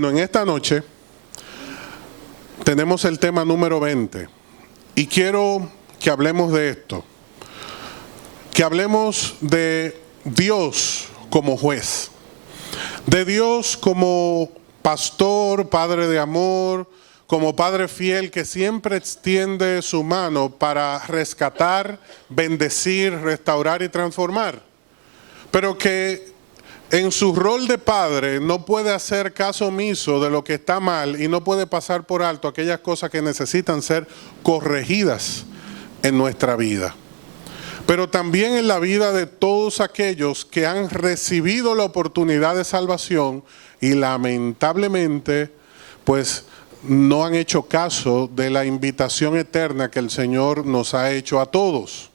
Bueno, en esta noche tenemos el tema número 20 y quiero que hablemos de esto, que hablemos de Dios como juez, de Dios como pastor, padre de amor, como padre fiel que siempre extiende su mano para rescatar, bendecir, restaurar y transformar, pero que en su rol de padre no puede hacer caso omiso de lo que está mal y no puede pasar por alto aquellas cosas que necesitan ser corregidas en nuestra vida. Pero también en la vida de todos aquellos que han recibido la oportunidad de salvación y lamentablemente pues no han hecho caso de la invitación eterna que el Señor nos ha hecho a todos.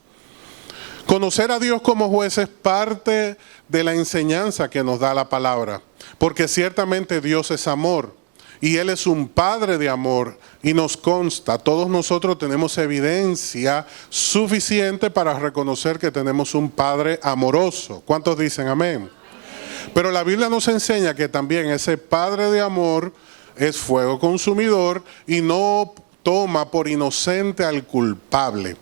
Conocer a Dios como juez es parte de la enseñanza que nos da la palabra, porque ciertamente Dios es amor y Él es un Padre de amor y nos consta, todos nosotros tenemos evidencia suficiente para reconocer que tenemos un Padre amoroso. ¿Cuántos dicen amén? Pero la Biblia nos enseña que también ese Padre de amor es fuego consumidor y no toma por inocente al culpable.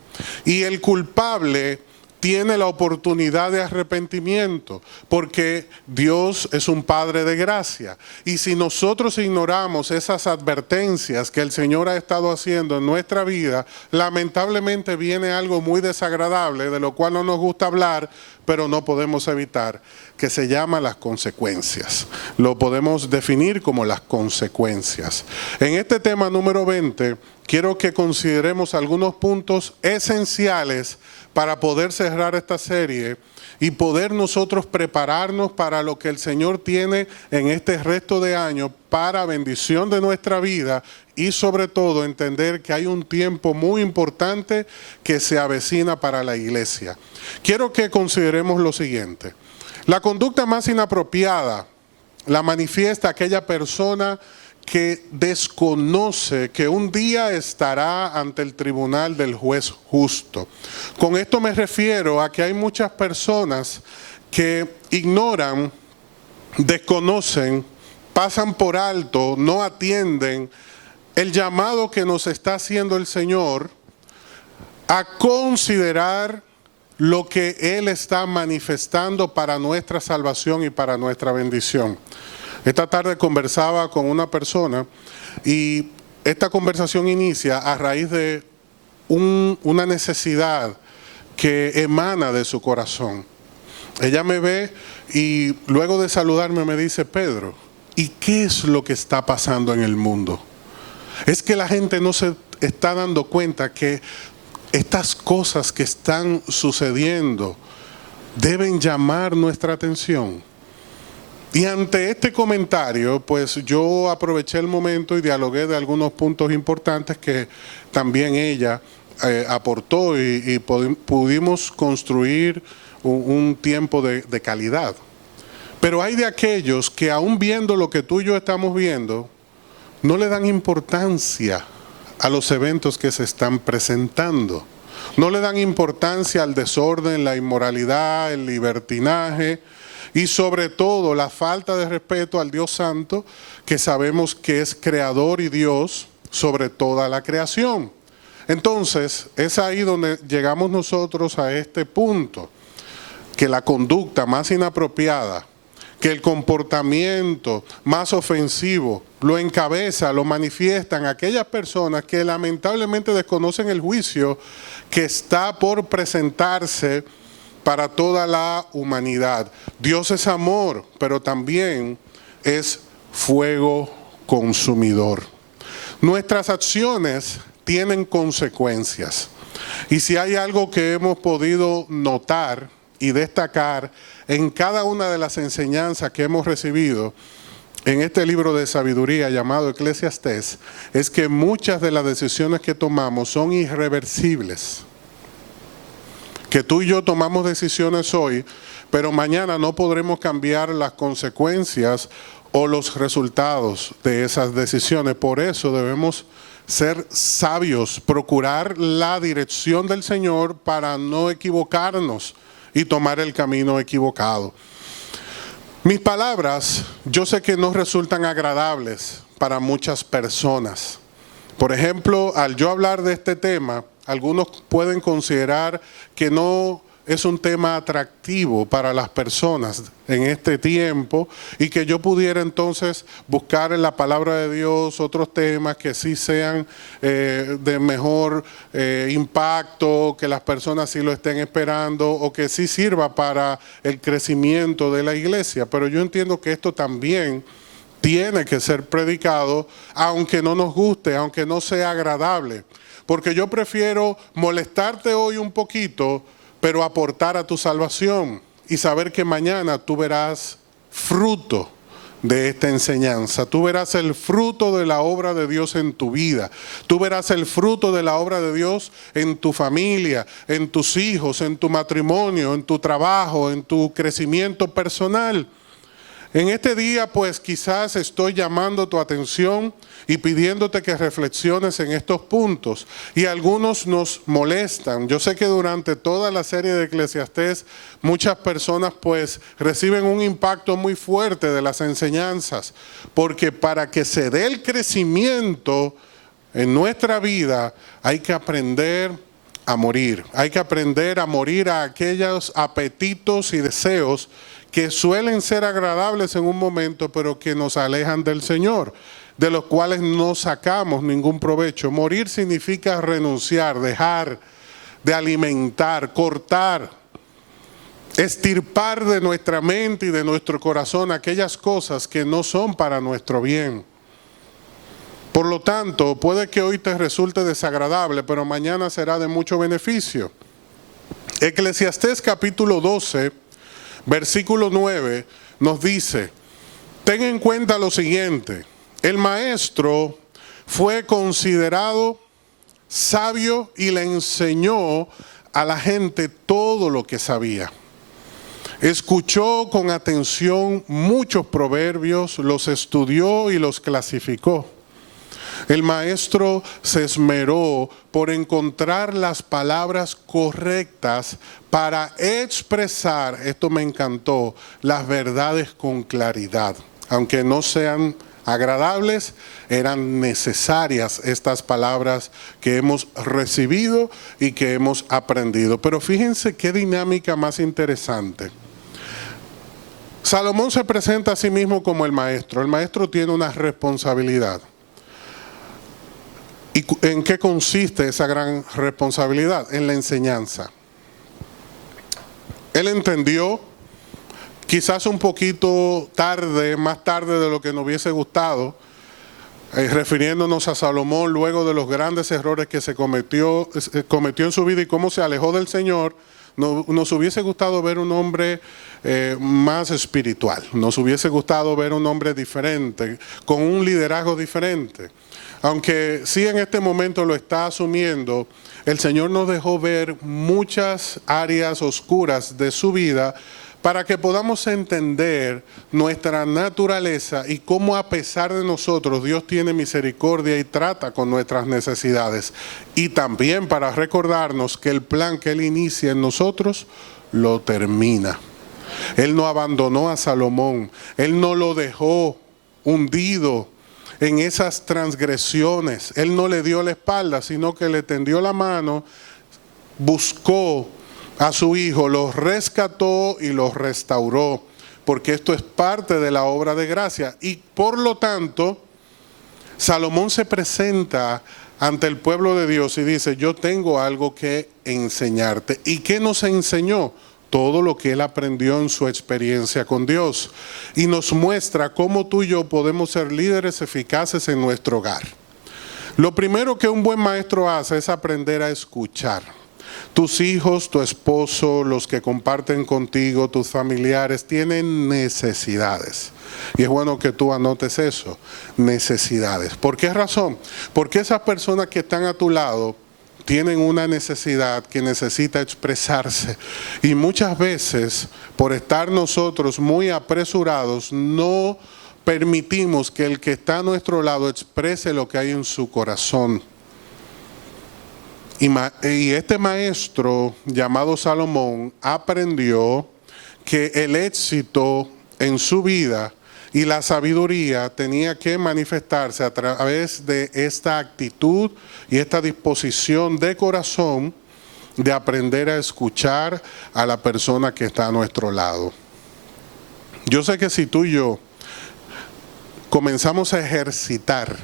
Y el culpable tiene la oportunidad de arrepentimiento, porque Dios es un Padre de gracia. Y si nosotros ignoramos esas advertencias que el Señor ha estado haciendo en nuestra vida, lamentablemente viene algo muy desagradable, de lo cual no nos gusta hablar, pero no podemos evitar, que se llama las consecuencias. Lo podemos definir como las consecuencias. En este tema número 20, quiero que consideremos algunos puntos esenciales para poder cerrar esta serie y poder nosotros prepararnos para lo que el Señor tiene en este resto de año para bendición de nuestra vida y sobre todo entender que hay un tiempo muy importante que se avecina para la iglesia. Quiero que consideremos lo siguiente. La conducta más inapropiada la manifiesta aquella persona que desconoce que un día estará ante el tribunal del juez justo. Con esto me refiero a que hay muchas personas que ignoran, desconocen, pasan por alto, no atienden el llamado que nos está haciendo el Señor a considerar lo que Él está manifestando para nuestra salvación y para nuestra bendición. Esta tarde conversaba con una persona y esta conversación inicia a raíz de una necesidad que emana de su corazón. Ella me ve y luego de saludarme me dice: Pedro, ¿y qué es lo que está pasando en el mundo? Es que la gente no se está dando cuenta que estas cosas que están sucediendo deben llamar nuestra atención. Y ante este comentario, pues yo aproveché el momento y dialogué de algunos puntos importantes que también ella aportó y pudimos construir un tiempo de calidad. Pero hay de aquellos que aún viendo lo que tú y yo estamos viendo, no le dan importancia a los eventos que se están presentando. No le dan importancia al desorden, la inmoralidad, el libertinaje y sobre todo la falta de respeto al Dios Santo, que sabemos que es creador y Dios sobre toda la creación. Entonces, es ahí donde llegamos nosotros a este punto, que la conducta más inapropiada, que el comportamiento más ofensivo lo encabeza, lo manifiestan aquellas personas que lamentablemente desconocen el juicio que está por presentarse para toda la humanidad. Dios es amor, pero también es fuego consumidor. Nuestras acciones tienen consecuencias. Y si hay algo que hemos podido notar y destacar en cada una de las enseñanzas que hemos recibido en este libro de sabiduría llamado Eclesiastés, es que muchas de las decisiones que tomamos son irreversibles. Que tú y yo tomamos decisiones hoy, pero mañana no podremos cambiar las consecuencias o los resultados de esas decisiones. Por eso debemos ser sabios, procurar la dirección del Señor para no equivocarnos y tomar el camino equivocado. Mis palabras, yo sé que no resultan agradables para muchas personas. Por ejemplo, al yo hablar de este tema, algunos pueden considerar que no es un tema atractivo para las personas en este tiempo y que yo pudiera entonces buscar en la palabra de Dios otros temas que sí sean de mejor impacto, que las personas sí lo estén esperando o que sí sirva para el crecimiento de la iglesia. Pero yo entiendo que esto también tiene que ser predicado, aunque no nos guste, aunque no sea agradable. Porque yo prefiero molestarte hoy un poquito, pero aportar a tu salvación y saber que mañana tú verás fruto de esta enseñanza. Tú verás el fruto de la obra de Dios en tu vida. Tú verás el fruto de la obra de Dios en tu familia, en tus hijos, en tu matrimonio, en tu trabajo, en tu crecimiento personal. En este día, pues quizás estoy llamando tu atención y pidiéndote que reflexiones en estos puntos. Y algunos nos molestan. Yo sé que durante toda la serie de Eclesiastés, muchas personas pues reciben un impacto muy fuerte de las enseñanzas. Porque para que se dé el crecimiento en nuestra vida, hay que aprender a morir. Hay que aprender a morir a aquellos apetitos y deseos que suelen ser agradables en un momento, pero que nos alejan del Señor, de los cuales no sacamos ningún provecho. Morir significa renunciar, dejar de alimentar, cortar, extirpar de nuestra mente y de nuestro corazón aquellas cosas que no son para nuestro bien. Por lo tanto, puede que hoy te resulte desagradable, pero mañana será de mucho beneficio. Eclesiastés capítulo 12, versículo 9 nos dice: ten en cuenta lo siguiente, el maestro fue considerado sabio y le enseñó a la gente todo lo que sabía. Escuchó con atención muchos proverbios, los estudió y los clasificó. El maestro se esmeró por encontrar las palabras correctas para expresar, esto me encantó, las verdades con claridad. Aunque no sean agradables, eran necesarias estas palabras que hemos recibido y que hemos aprendido. Pero fíjense qué dinámica más interesante. Salomón se presenta a sí mismo como el maestro. El maestro tiene una responsabilidad. ¿Y en qué consiste esa gran responsabilidad? En la enseñanza. Él entendió, quizás un poquito tarde, más tarde de lo que nos hubiese gustado, refiriéndonos a Salomón luego de los grandes errores que se cometió en su vida y cómo se alejó del Señor. Nos hubiese gustado ver un hombre más espiritual, nos hubiese gustado ver un hombre diferente, con un liderazgo diferente. Aunque sí en este momento lo está asumiendo, el Señor nos dejó ver muchas áreas oscuras de su vida para que podamos entender nuestra naturaleza y cómo a pesar de nosotros Dios tiene misericordia y trata con nuestras necesidades. Y también para recordarnos que el plan que Él inicia en nosotros lo termina. Él no abandonó a Salomón, Él no lo dejó hundido en esas transgresiones. Él no le dio la espalda, sino que le tendió la mano, buscó a su hijo, lo rescató y lo restauró, porque esto es parte de la obra de gracia. Y por lo tanto, Salomón se presenta ante el pueblo de Dios y dice: yo tengo algo que enseñarte. ¿Y qué nos enseñó? Todo lo que él aprendió en su experiencia con Dios. Y nos muestra cómo tú y yo podemos ser líderes eficaces en nuestro hogar. Lo primero que un buen maestro hace es aprender a escuchar. Tus hijos, tu esposo, los que comparten contigo, tus familiares, tienen necesidades. Y es bueno que tú anotes eso, necesidades. ¿Por qué razón? Porque esas personas que están a tu lado tienen una necesidad que necesita expresarse. Y muchas veces, por estar nosotros muy apresurados, no permitimos que el que está a nuestro lado exprese lo que hay en su corazón. Y este maestro llamado Salomón aprendió que el éxito en su vida y la sabiduría tenía que manifestarse a través de esta actitud y esta disposición de corazón de aprender a escuchar a la persona que está a nuestro lado. Yo sé que si tú y yo comenzamos a ejercitar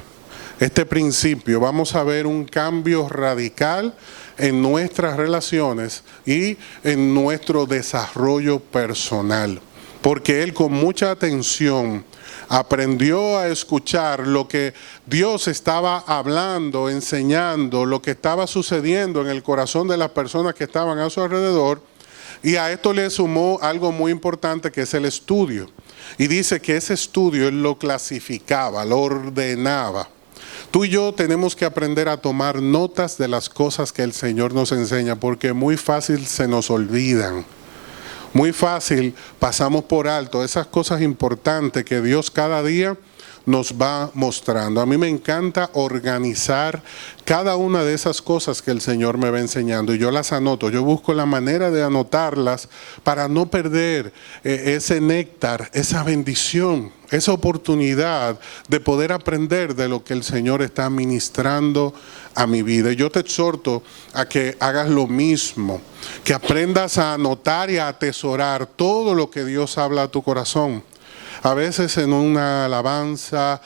este principio, vamos a ver un cambio radical en nuestras relaciones y en nuestro desarrollo personal. Porque él con mucha atención aprendió a escuchar lo que Dios estaba hablando, enseñando, lo que estaba sucediendo en el corazón de las personas que estaban a su alrededor. Y a esto le sumó algo muy importante, que es el estudio. Y dice que ese estudio él lo clasificaba, lo ordenaba. Tú y yo tenemos que aprender a tomar notas de las cosas que el Señor nos enseña, porque muy fácil se nos olvidan. Muy fácil pasamos por alto esas cosas importantes que Dios cada día nos va mostrando. A mí me encanta organizar cada una de esas cosas que el Señor me va enseñando y yo las anoto. Yo busco la manera de anotarlas para no perder ese néctar, esa bendición, esa oportunidad de poder aprender de lo que el Señor está ministrando a mi vida. Y yo te exhorto a que hagas lo mismo, que aprendas a anotar y a atesorar todo lo que Dios habla a tu corazón. A veces en una alabanza,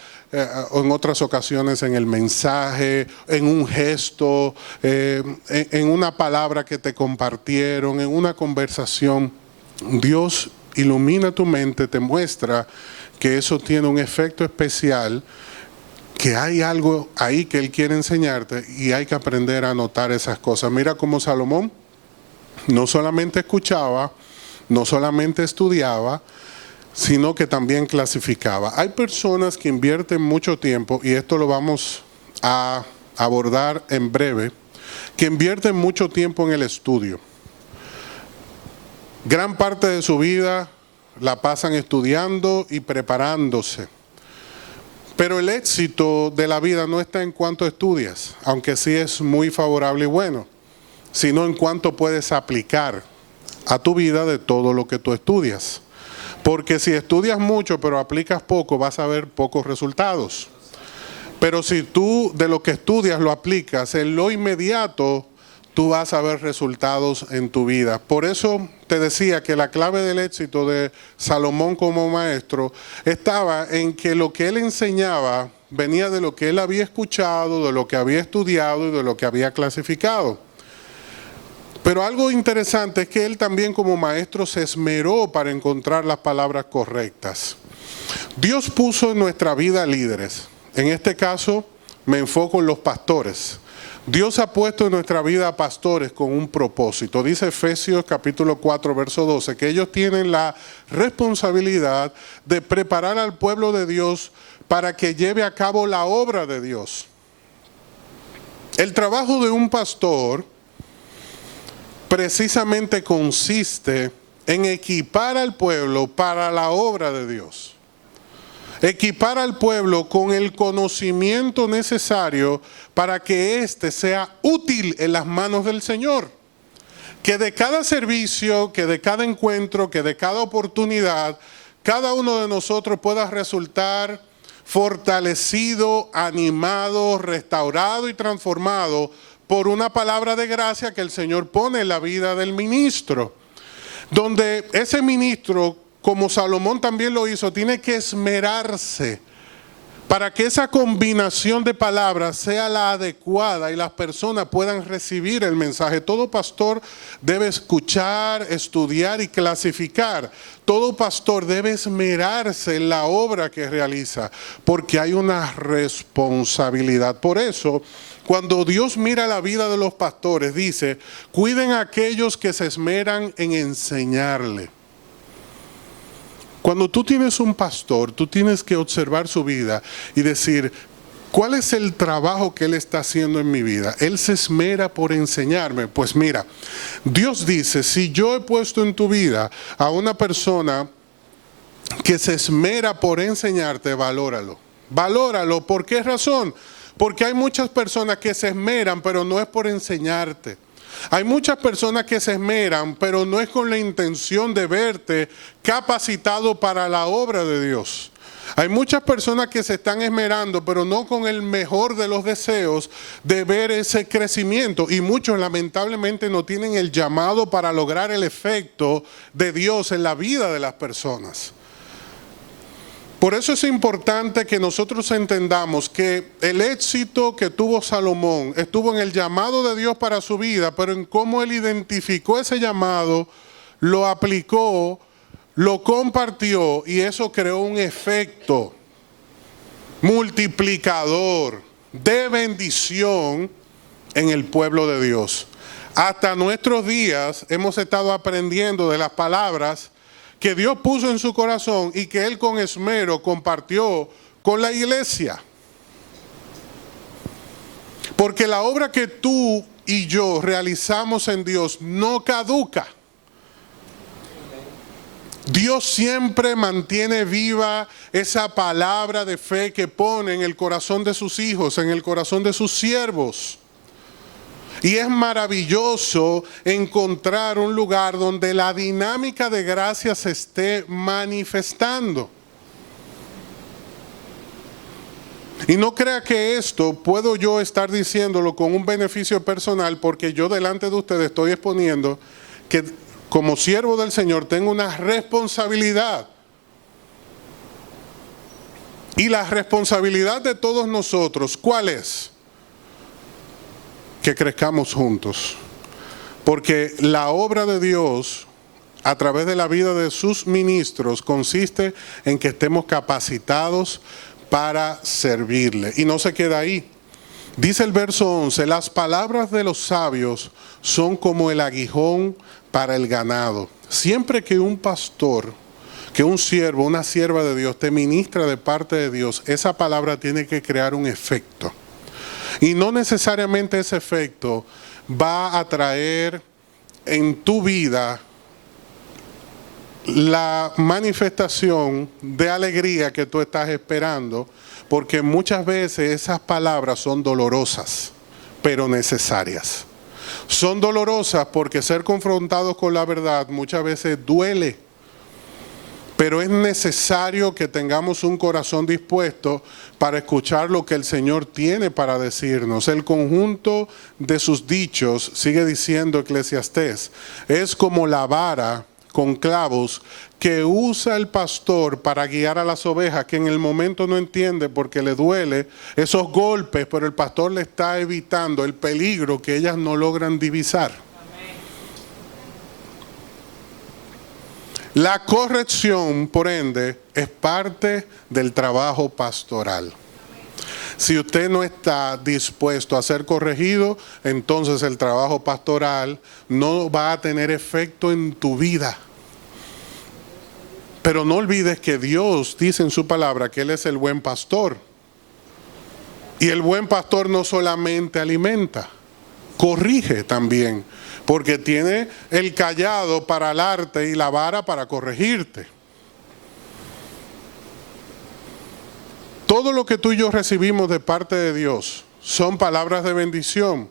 o en otras ocasiones en el mensaje, en un gesto, en una palabra que te compartieron, en una conversación. Dios ilumina tu mente, te muestra que eso tiene un efecto especial, que hay algo ahí que Él quiere enseñarte y hay que aprender a notar esas cosas. Mira cómo Salomón no solamente escuchaba, no solamente estudiaba, sino que también clasificaba. Hay personas que invierten mucho tiempo, y esto lo vamos a abordar en breve, que invierten mucho tiempo en el estudio. Gran parte de su vida la pasan estudiando y preparándose. Pero el éxito de la vida no está en cuánto estudias, aunque sí es muy favorable y bueno, sino en cuánto puedes aplicar a tu vida de todo lo que tú estudias. Porque si estudias mucho pero aplicas poco, vas a ver pocos resultados. Pero si tú de lo que estudias lo aplicas en lo inmediato, tú vas a ver resultados en tu vida. Por eso te decía que la clave del éxito de Salomón como maestro estaba en que lo que él enseñaba venía de lo que él había escuchado, de lo que había estudiado y de lo que había clasificado. Pero algo interesante es que él también como maestro se esmeró para encontrar las palabras correctas. Dios puso en nuestra vida líderes. En este caso me enfoco en los pastores. Dios ha puesto en nuestra vida pastores con un propósito. Dice Efesios capítulo 4, verso 12, que ellos tienen la responsabilidad de preparar al pueblo de Dios para que lleve a cabo la obra de Dios. El trabajo de un pastor precisamente consiste en equipar al pueblo para la obra de Dios. Equipar al pueblo con el conocimiento necesario para que éste sea útil en las manos del Señor. Que de cada servicio, que de cada encuentro, que de cada oportunidad, cada uno de nosotros pueda resultar fortalecido, animado, restaurado y transformado por una palabra de gracia que el Señor pone en la vida del ministro. Donde ese ministro, como Salomón también lo hizo, tiene que esmerarse para que esa combinación de palabras sea la adecuada y las personas puedan recibir el mensaje. Todo pastor debe escuchar, estudiar y clasificar. Todo pastor debe esmerarse en la obra que realiza, porque hay una responsabilidad. Por eso, cuando Dios mira la vida de los pastores, dice, cuiden a aquellos que se esmeran en enseñarle. Cuando tú tienes un pastor, tú tienes que observar su vida y decir, ¿cuál es el trabajo que él está haciendo en mi vida? Él se esmera por enseñarme. Pues mira, Dios dice, si yo he puesto en tu vida a una persona que se esmera por enseñarte, valóralo. Valóralo. ¿Por qué razón? Porque hay muchas personas que se esmeran, pero no es por enseñarte. Hay muchas personas que se esmeran, pero no es con la intención de verte capacitado para la obra de Dios. Hay muchas personas que se están esmerando, pero no con el mejor de los deseos de ver ese crecimiento. Y muchos lamentablemente no tienen el llamado para lograr el efecto de Dios en la vida de las personas. Por eso es importante que nosotros entendamos que el éxito que tuvo Salomón estuvo en el llamado de Dios para su vida, pero en cómo él identificó ese llamado, lo aplicó, lo compartió y eso creó un efecto multiplicador de bendición en el pueblo de Dios. Hasta nuestros días hemos estado aprendiendo de las palabras que Dios puso en su corazón y que Él con esmero compartió con la iglesia. Porque la obra que tú y yo realizamos en Dios no caduca. Dios siempre mantiene viva esa palabra de fe que pone en el corazón de sus hijos, en el corazón de sus siervos. Y es maravilloso encontrar un lugar donde la dinámica de gracia se esté manifestando. Y no crea que esto puedo yo estar diciéndolo con un beneficio personal, porque yo delante de ustedes estoy exponiendo que como siervo del Señor tengo una responsabilidad. Y la responsabilidad de todos nosotros, ¿cuál es? Que crezcamos juntos. Porque la obra de Dios a través de la vida de sus ministros consiste en que estemos capacitados para servirle. Y no se queda ahí. Dice el verso 11, las palabras de los sabios son como el aguijón para el ganado. Siempre que un pastor, que un siervo, una sierva de Dios te ministra de parte de Dios, esa palabra tiene que crear un efecto. Y no necesariamente ese efecto va a traer en tu vida la manifestación de alegría que tú estás esperando, porque muchas veces esas palabras son dolorosas, pero necesarias. Son dolorosas porque ser confrontados con la verdad muchas veces duele, pero es necesario que tengamos un corazón dispuesto para escuchar lo que el Señor tiene para decirnos. El conjunto de sus dichos, sigue diciendo Eclesiastés, es como la vara con clavos que usa el pastor para guiar a las ovejas, que en el momento no entiende porque le duele esos golpes, pero el pastor le está evitando el peligro que ellas no logran divisar. La corrección, por ende, es parte del trabajo pastoral. Si usted no está dispuesto a ser corregido, entonces el trabajo pastoral no va a tener efecto en tu vida. Pero no olvides que Dios dice en su palabra que Él es el buen pastor. Y el buen pastor no solamente alimenta, corrige también. Porque tiene el cayado para alarte y la vara para corregirte. Todo lo que tú y yo recibimos de parte de Dios son palabras de bendición,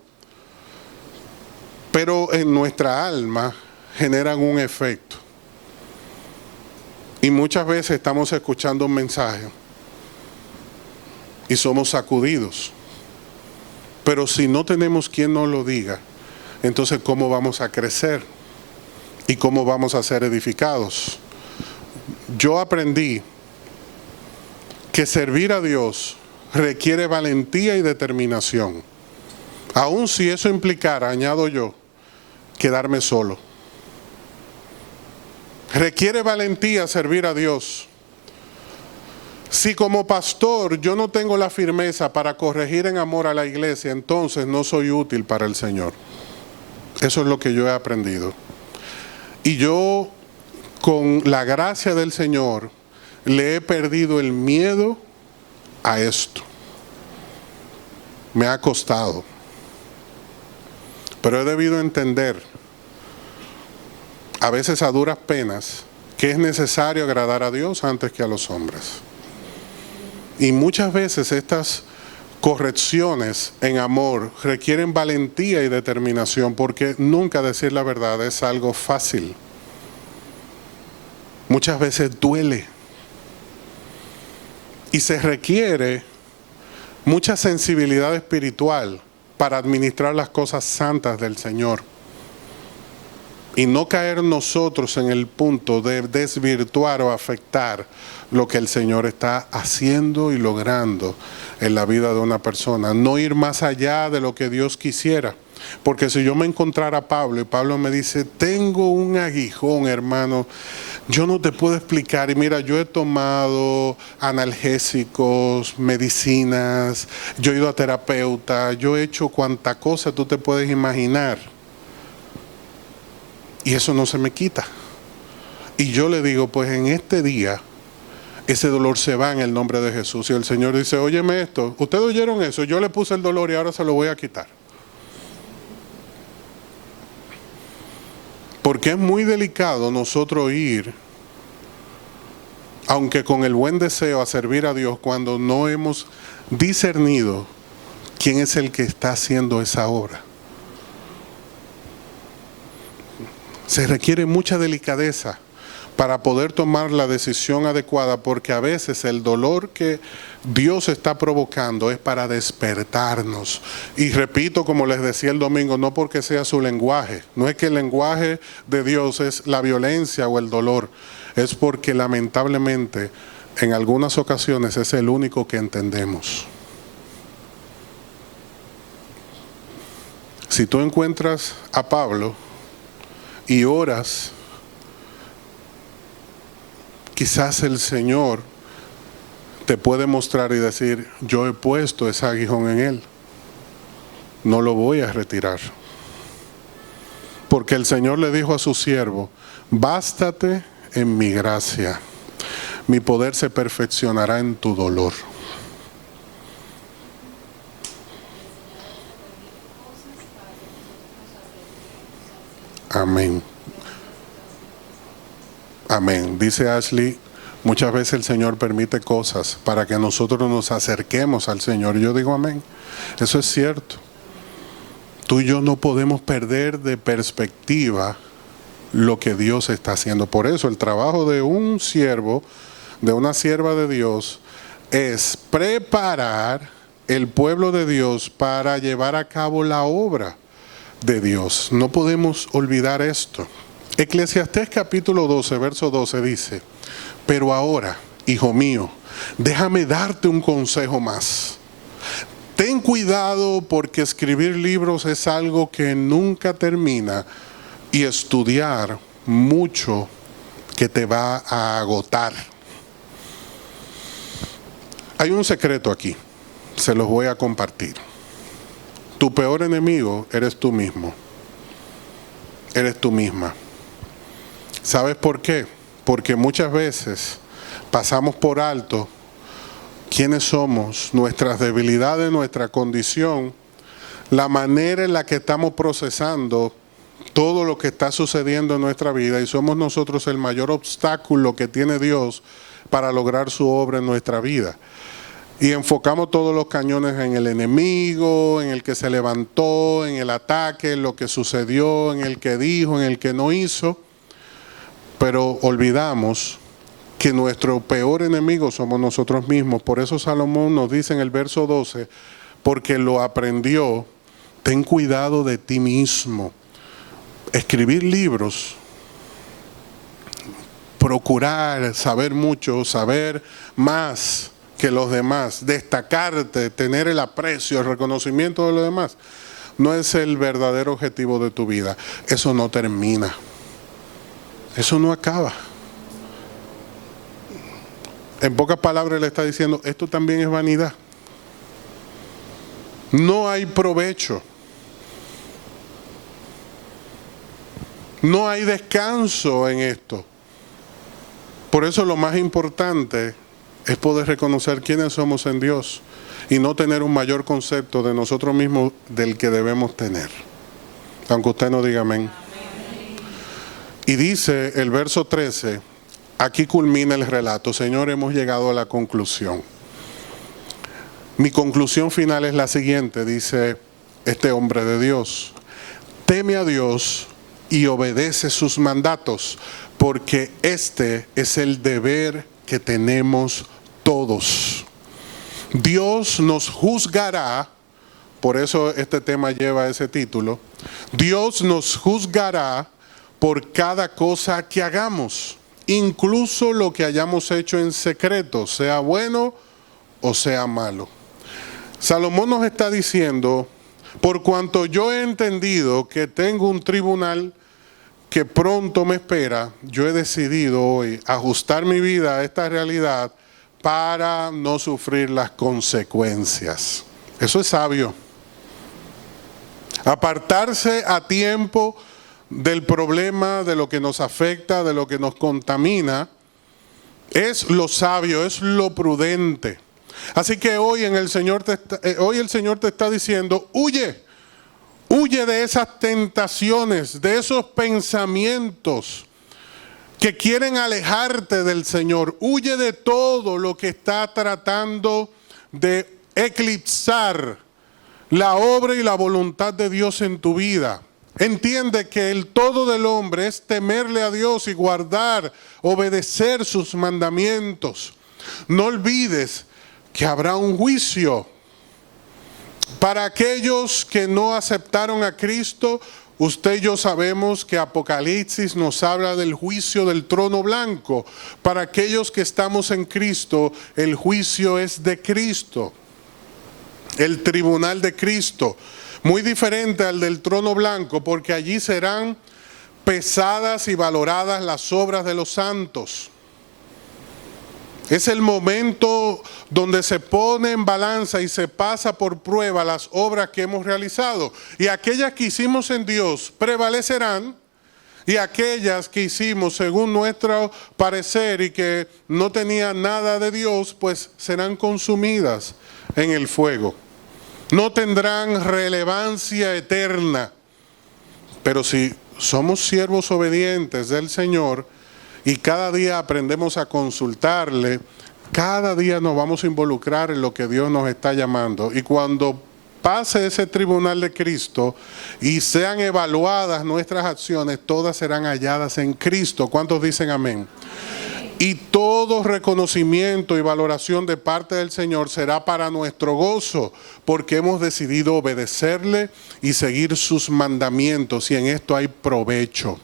pero en nuestra alma generan un efecto. Y muchas veces estamos escuchando un mensaje y somos sacudidos. Pero si no tenemos quien nos lo diga, entonces ¿cómo vamos a crecer? ¿Y cómo vamos a ser edificados? Yo aprendí que servir a Dios requiere valentía y determinación. Aun si eso implicara, añado yo, quedarme solo. Requiere valentía servir a Dios. Si como pastor yo no tengo la firmeza para corregir en amor a la iglesia, entonces no soy útil para el Señor. Eso es lo que yo he aprendido. Y yo, con la gracia del Señor, le he perdido el miedo a esto. Me ha costado. Pero he debido entender, a veces a duras penas, que es necesario agradar a Dios antes que a los hombres. Y muchas veces estas correcciones en amor requieren valentía y determinación, porque nunca decir la verdad es algo fácil. Muchas veces duele. Y se requiere mucha sensibilidad espiritual para administrar las cosas santas del Señor. Y no caer nosotros en el punto de desvirtuar o afectar lo que el Señor está haciendo y logrando en la vida de una persona. No ir más allá de lo que Dios quisiera. Porque si yo me encontrara a Pablo y Pablo me dice, tengo un aguijón, hermano, yo no te puedo explicar. Y mira, yo he tomado analgésicos, medicinas, yo he ido a terapeuta, yo he hecho cuanta cosa tú te puedes imaginar. Y eso no se me quita. Y yo le digo, pues en este día, ese dolor se va en el nombre de Jesús. Y el Señor dice, óyeme esto, ustedes oyeron eso, yo le puse el dolor y ahora se lo voy a quitar. Porque es muy delicado nosotros ir, aunque con el buen deseo, a servir a Dios cuando no hemos discernido quién es el que está haciendo esa obra. Se requiere mucha delicadeza para poder tomar la decisión adecuada, porque a veces el dolor que Dios está provocando es para despertarnos. Y repito, como les decía el domingo, no porque sea su lenguaje, no es que el lenguaje de Dios es la violencia o el dolor, es porque lamentablemente en algunas ocasiones es el único que entendemos. Si tú encuentras a Pablo y oras, quizás el Señor te puede mostrar y decir, yo he puesto ese aguijón en él, no lo voy a retirar. Porque el Señor le dijo a su siervo, bástate en mi gracia, mi poder se perfeccionará en tu dolor. Amén. Amén. Dice Ashley, muchas veces el Señor permite cosas para que nosotros nos acerquemos al Señor. Y yo digo amén. Eso es cierto. Tú y yo no podemos perder de perspectiva lo que Dios está haciendo. Por eso el trabajo de un siervo, de una sierva de Dios, es preparar el pueblo de Dios para llevar a cabo la obra de Dios. No podemos olvidar esto. Eclesiastés capítulo 12, verso 12 dice, pero ahora, hijo mío, déjame darte un consejo más. Ten cuidado, porque escribir libros es algo que nunca termina y estudiar mucho que te va a agotar. Hay un secreto aquí, se los voy a compartir. Tu peor enemigo eres tú mismo. Eres tú misma. ¿Sabes por qué? Porque muchas veces pasamos por alto quiénes somos, nuestras debilidades, nuestra condición, la manera en la que estamos procesando todo lo que está sucediendo en nuestra vida, y somos nosotros el mayor obstáculo que tiene Dios para lograr su obra en nuestra vida. Y enfocamos todos los cañones en el enemigo, en el que se levantó, en el ataque, en lo que sucedió, en el que dijo, en el que no hizo. Pero olvidamos que nuestro peor enemigo somos nosotros mismos. Por eso Salomón nos dice en el verso 12, porque lo aprendió, ten cuidado de ti mismo. Escribir libros, procurar saber mucho, saber más que los demás, destacarte, tener el aprecio, el reconocimiento de los demás, no es el verdadero objetivo de tu vida. Eso no termina. Eso no acaba. En pocas palabras le está diciendo, esto también es vanidad. No hay provecho. No hay descanso en esto. Por eso lo más importante es poder reconocer quiénes somos en Dios y no tener un mayor concepto de nosotros mismos del que debemos tener. Aunque usted no diga amén. Y dice el verso 13, aquí culmina el relato. Señor, hemos llegado a la conclusión. Mi conclusión final es la siguiente, dice este hombre de Dios: teme a Dios y obedece sus mandatos, porque este es el deber que tenemos todos. Dios nos juzgará, por eso este tema lleva ese título. Dios nos juzgará por cada cosa que hagamos, incluso lo que hayamos hecho en secreto, sea bueno o sea malo. Salomón nos está diciendo: por cuanto yo he entendido que tengo un tribunal que pronto me espera, yo he decidido hoy ajustar mi vida a esta realidad para no sufrir las consecuencias. Eso es sabio. Apartarse a tiempo del problema, de lo que nos afecta, de lo que nos contamina, es lo sabio, es lo prudente. Así que hoy el Señor te está diciendo: huye de esas tentaciones, de esos pensamientos que quieren alejarte del Señor. Huye de todo lo que está tratando de eclipsar la obra y la voluntad de Dios en tu vida. Entiende que el todo del hombre es temerle a Dios y guardar, obedecer sus mandamientos. No olvides que habrá un juicio. Para aquellos que no aceptaron a Cristo, usted y yo sabemos que Apocalipsis nos habla del juicio del trono blanco. Para aquellos que estamos en Cristo, el juicio es de Cristo. El tribunal de Cristo. Muy diferente al del trono blanco, porque allí serán pesadas y valoradas las obras de los santos. Es el momento donde se pone en balanza y se pasa por prueba las obras que hemos realizado. Y aquellas que hicimos en Dios prevalecerán, y aquellas que hicimos según nuestro parecer y que no tenían nada de Dios, pues serán consumidas en el fuego. No tendrán relevancia eterna. Pero si somos siervos obedientes del Señor y cada día aprendemos a consultarle, cada día nos vamos a involucrar en lo que Dios nos está llamando. Y cuando pase ese tribunal de Cristo y sean evaluadas nuestras acciones, todas serán halladas en Cristo. ¿Cuántos dicen amén? Y todo reconocimiento y valoración de parte del Señor será para nuestro gozo, porque hemos decidido obedecerle y seguir sus mandamientos, y en esto hay provecho.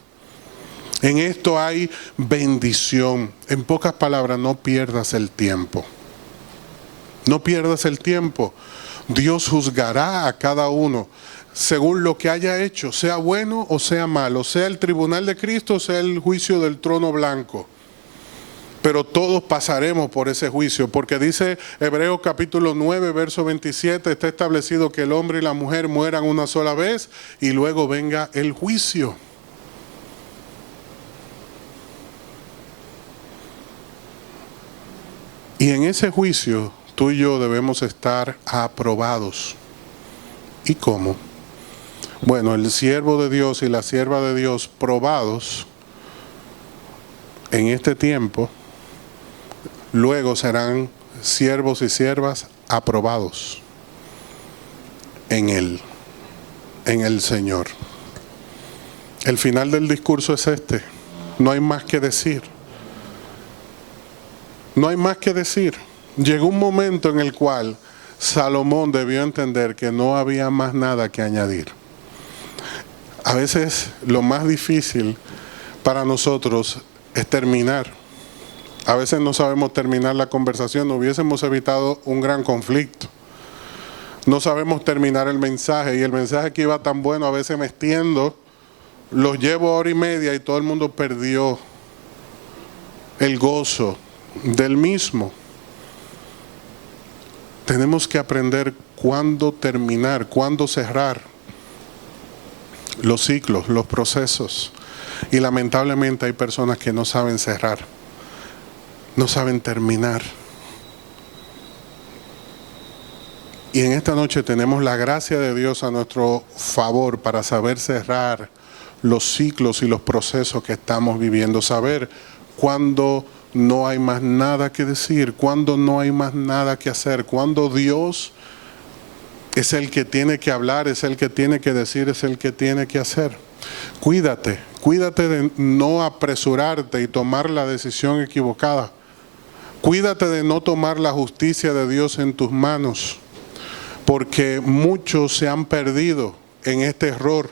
En esto hay bendición. En pocas palabras, no pierdas el tiempo. No pierdas el tiempo. Dios juzgará a cada uno según lo que haya hecho, sea bueno o sea malo, sea el tribunal de Cristo o sea el juicio del trono blanco. Pero todos pasaremos por ese juicio, porque dice Hebreos capítulo 9, verso 27, está establecido que el hombre y la mujer mueran una sola vez y luego venga el juicio. Y en ese juicio, tú y yo debemos estar aprobados. ¿Y cómo? Bueno, el siervo de Dios y la sierva de Dios probados en este tiempo, luego serán siervos y siervas aprobados en el Señor. El final del discurso es este. No hay más que decir. No hay más que decir. Llegó un momento en el cual Salomón debió entender que no había más nada que añadir. A veces lo más difícil para nosotros es terminar. A veces no sabemos terminar la conversación, hubiésemos evitado un gran conflicto. No sabemos terminar el mensaje, y el mensaje que iba tan bueno, a veces me extiendo, los llevo hora y media y todo el mundo perdió el gozo del mismo. Tenemos que aprender cuándo terminar, cuándo cerrar los ciclos, los procesos. Y lamentablemente hay personas que no saben cerrar, no saben terminar. Y en esta noche tenemos la gracia de Dios a nuestro favor para saber cerrar los ciclos y los procesos que estamos viviendo, saber cuándo no hay más nada que decir, cuando no hay más nada que hacer, cuando Dios es el que tiene que hablar, es el que tiene que decir, es el que tiene que hacer. Cuídate de no apresurarte y tomar la decisión equivocada. Cuídate de no tomar la justicia de Dios en tus manos, porque muchos se han perdido en este error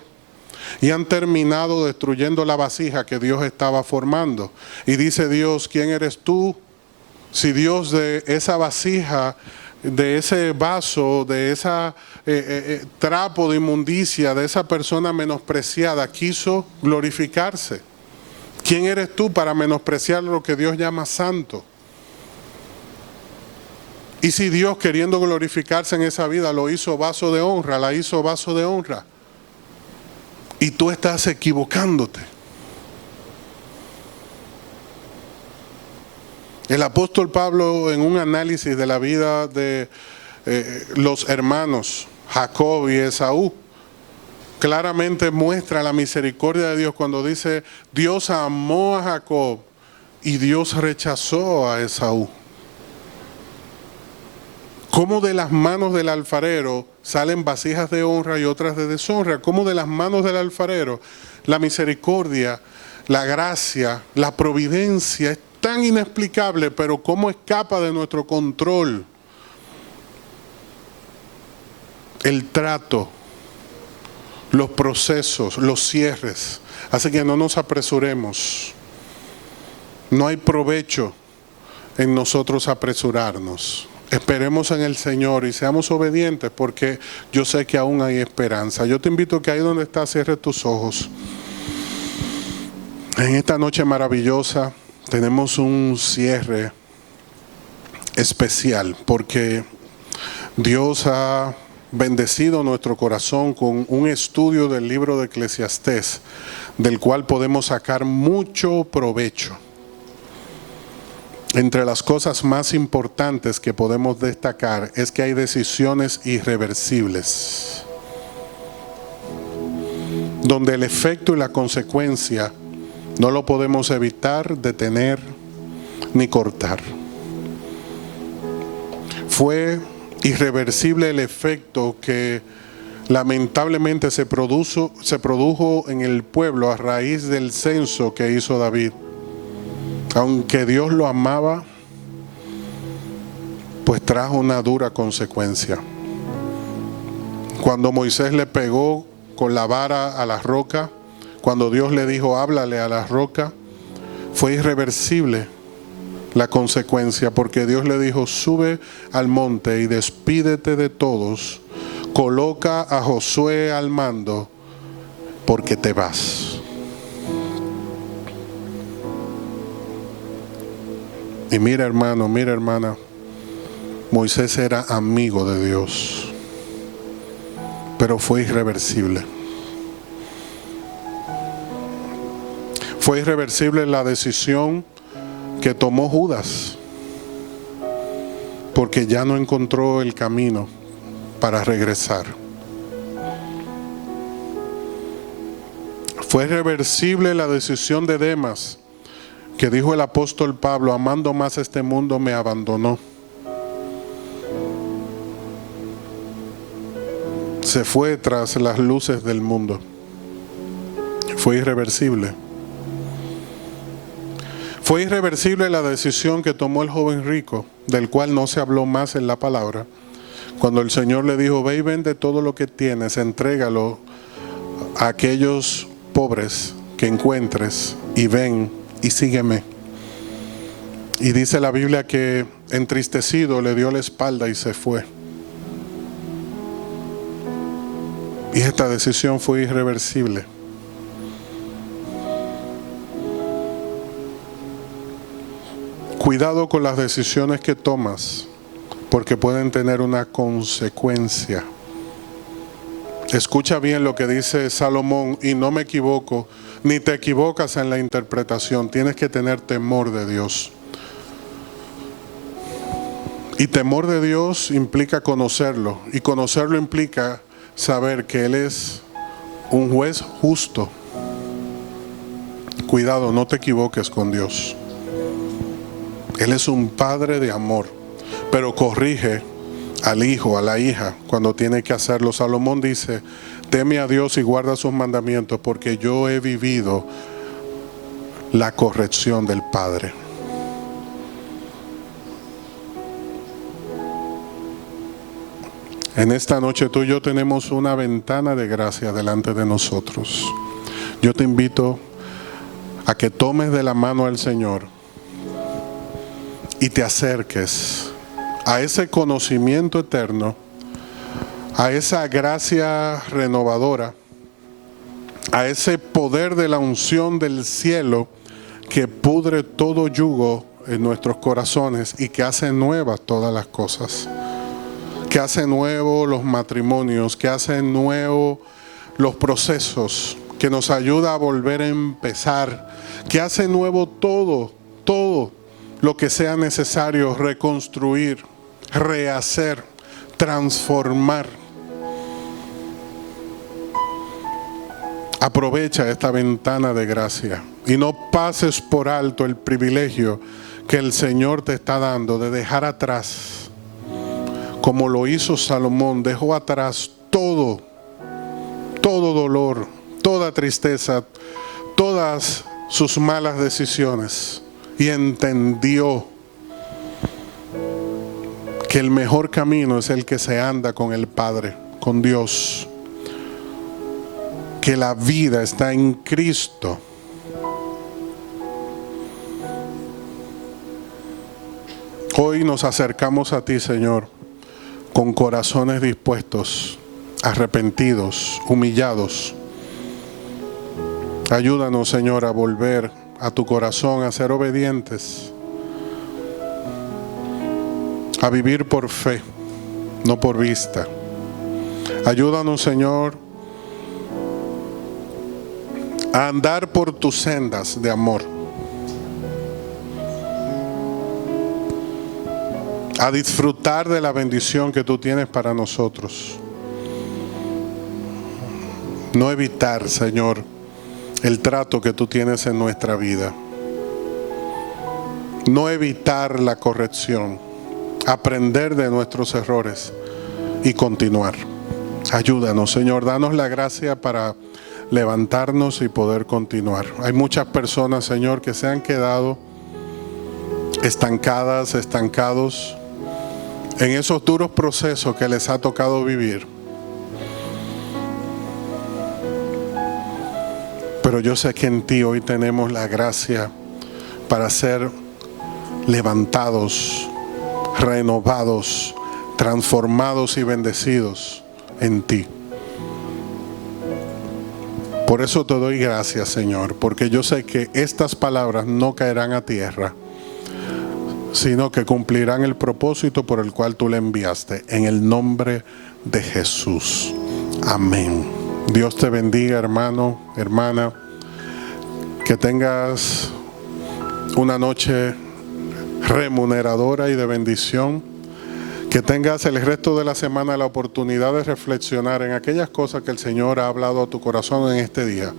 y han terminado destruyendo la vasija que Dios estaba formando. Y dice Dios, ¿quién eres tú? Si Dios de esa vasija, de ese vaso, de ese trapo de inmundicia, de esa persona menospreciada, quiso glorificarse. ¿Quién eres tú para menospreciar lo que Dios llama santo? Y si Dios, queriendo glorificarse en esa vida, lo hizo vaso de honra, la hizo vaso de honra, y tú estás equivocándote. El apóstol Pablo, en un análisis de la vida de los hermanos Jacob y Esaú, claramente muestra la misericordia de Dios cuando dice: Dios amó a Jacob y Dios rechazó a Esaú. Cómo de las manos del alfarero salen vasijas de honra y otras de deshonra. Cómo de las manos del alfarero la misericordia, la gracia, la providencia es tan inexplicable, pero cómo escapa de nuestro control el trato, los procesos, los cierres. Así que no nos apresuremos. No hay provecho en nosotros apresurarnos. Esperemos en el Señor y seamos obedientes, porque yo sé que aún hay esperanza. Yo te invito a que ahí donde estás cierres tus ojos. En esta noche maravillosa tenemos un cierre especial, porque Dios ha bendecido nuestro corazón con un estudio del libro de Eclesiastés, del cual podemos sacar mucho provecho. Entre las cosas más importantes que podemos destacar es que hay decisiones irreversibles, donde el efecto y la consecuencia no lo podemos evitar, detener ni cortar. Fue irreversible el efecto que lamentablemente se produjo en el pueblo a raíz del censo que hizo David. Aunque Dios lo amaba, pues trajo una dura consecuencia. Cuando Moisés le pegó con la vara a la roca, cuando Dios le dijo háblale a la roca, fue irreversible la consecuencia, porque Dios le dijo: sube al monte y despídete de todos, coloca a Josué al mando, porque te vas. Y mira, hermano, mira, hermana, Moisés era amigo de Dios, pero fue irreversible. Fue irreversible la decisión que tomó Judas, porque ya no encontró el camino para regresar. Fue irreversible la decisión de Demas, que dijo el apóstol Pablo: amando más este mundo me abandonó. Se fue tras las luces del mundo. Fue irreversible. Fue irreversible la decisión que tomó el joven rico, del cual no se habló más en la palabra, cuando el Señor le dijo: ve y vende todo lo que tienes, entrégalo a aquellos pobres que encuentres y ven y sígueme. Y dice la Biblia que entristecido le dio la espalda y se fue. Y esta decisión fue irreversible. Cuidado con las decisiones que tomas, porque pueden tener una consecuencia. Escucha bien lo que dice Salomón, y no me equivoco, ni te equivocas en la interpretación. Tienes que tener temor de Dios. Y temor de Dios implica conocerlo, y conocerlo implica saber que Él es un juez justo. Cuidado, no te equivoques con Dios. Él es un padre de amor, pero corrige al hijo, a la hija, cuando tiene que hacerlo. Salomón dice: teme a Dios y guarda sus mandamientos, porque yo he vivido la corrección del Padre. En esta noche tú y yo tenemos una ventana de gracia delante de nosotros. Yo te invito a que tomes de la mano al Señor y te acerques a ese conocimiento eterno, a esa gracia renovadora, a ese poder de la unción del cielo que pudre todo yugo en nuestros corazones y que hace nuevas todas las cosas, que hace nuevos los matrimonios, que hace nuevos los procesos, que nos ayuda a volver a empezar, que hace nuevo todo lo que sea necesario reconstruir, rehacer, transformar. Aprovecha esta ventana de gracia y no pases por alto el privilegio que el Señor te está dando de dejar atrás, como lo hizo Salomón. Dejó atrás todo dolor, toda tristeza, todas sus malas decisiones, y entendió que el mejor camino es el que se anda con el Padre, con Dios, que la vida está en Cristo. Hoy nos acercamos a ti, Señor, con corazones dispuestos, arrepentidos, humillados. Ayúdanos, Señor, a volver a tu corazón, a ser obedientes, a vivir por fe, no por vista. Ayúdanos, Señor, a andar por tus sendas de amor, a disfrutar de la bendición que tú tienes para nosotros. No evitar, Señor, el trato que tú tienes en nuestra vida. No evitar la corrección. Aprender de nuestros errores y continuar. Ayúdanos, Señor. Danos la gracia para levantarnos y poder continuar. Hay muchas personas, Señor, que se han quedado estancadas, estancados en esos duros procesos que les ha tocado vivir. Pero yo sé que en ti hoy tenemos la gracia para ser levantados, renovados, transformados y bendecidos en ti. Por eso te doy gracias, Señor, porque yo sé que estas palabras no caerán a tierra, sino que cumplirán el propósito por el cual tú le enviaste, en el nombre de Jesús. Amén. Dios te bendiga, hermano, hermana. Que tengas una noche remuneradora y de bendición. Que tengas el resto de la semana la oportunidad de reflexionar en aquellas cosas que el Señor ha hablado a tu corazón en este día.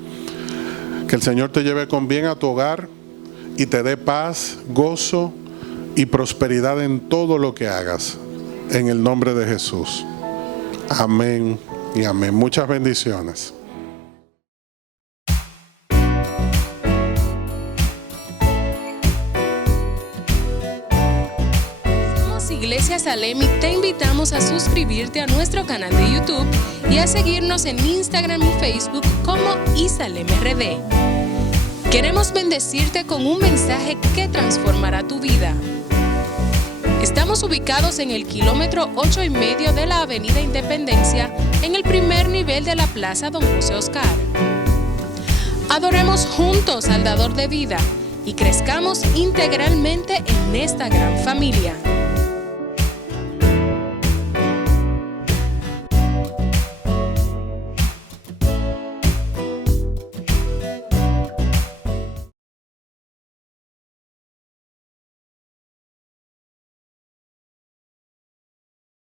Que el Señor te lleve con bien a tu hogar y te dé paz, gozo y prosperidad en todo lo que hagas. En el nombre de Jesús. Amén y amén. Muchas bendiciones. Iglesia Salem y te invitamos a suscribirte a nuestro canal de YouTube y a seguirnos en Instagram y Facebook como ISalemRD. Queremos bendecirte con un mensaje que transformará tu vida. Estamos ubicados en el kilómetro 8,5 de la Avenida Independencia, en el primer nivel de la Plaza Don José Oscar. Adoremos juntos al Dador de vida y crezcamos integralmente en esta gran familia.